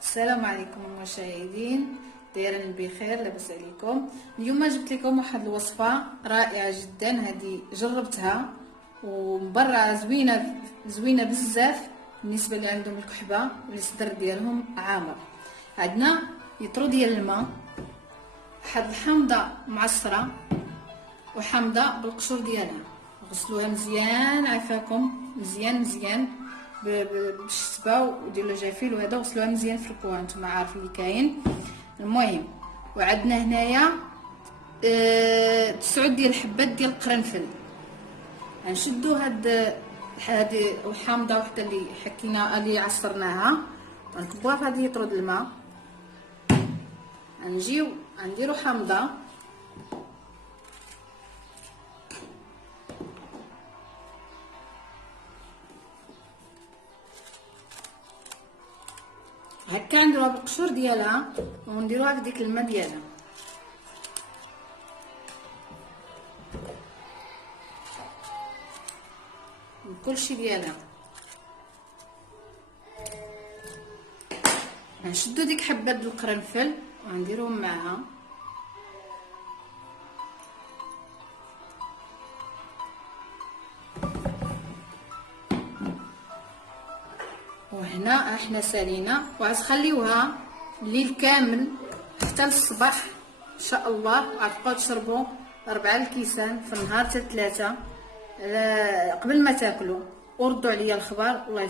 السلام عليكم المشاهدين، دايرين بخير؟ لاباس عليكم؟ اليوم جبت لكم واحد الوصفه رائعه جدا. هذه جربتها ومن برا زوينه بزاف بالنسبه اللي عندهم الكحبه والصدر ديالهم عامر. عندنا لتر ديال الماء، واحد الحامضه معصره وحامضه بالقشور ديالها. غسلوها مزيان، عافاكم مزيان بالشتبه وديروا جافيل وهذا، غسلوها مزيان فركوها، نتوما عارفين اللي كاين. المهم، وعندنا هنايا 9 ديال الحبات ديال القرنفل. غنشدو هاد الحامضه وحده اللي حكينا اللي عصرناها، غنكبوها في هاد لتر د الماء. غنجيو غنديرو حامضه هكا، نديروها بالقشور ديالها ونديروها في ديك الماء ديالها. كلشي ديالها غنشدو ديك حبات القرنفل وغنديروهم معها، وهنا احنا سالينا وغتخليوها الليل كامل حتى للصباح ان شاء الله. غتبقاو تشربوا 4 الكيسان في النهار حتى 3 قبل ما تاكلوا. وردوا عليا الخبر، والله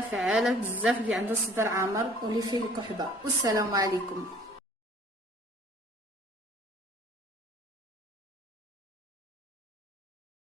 فعاله بزاف اللي عنده الصدر عامر واللي فيه الكحبه. والسلام عليكم.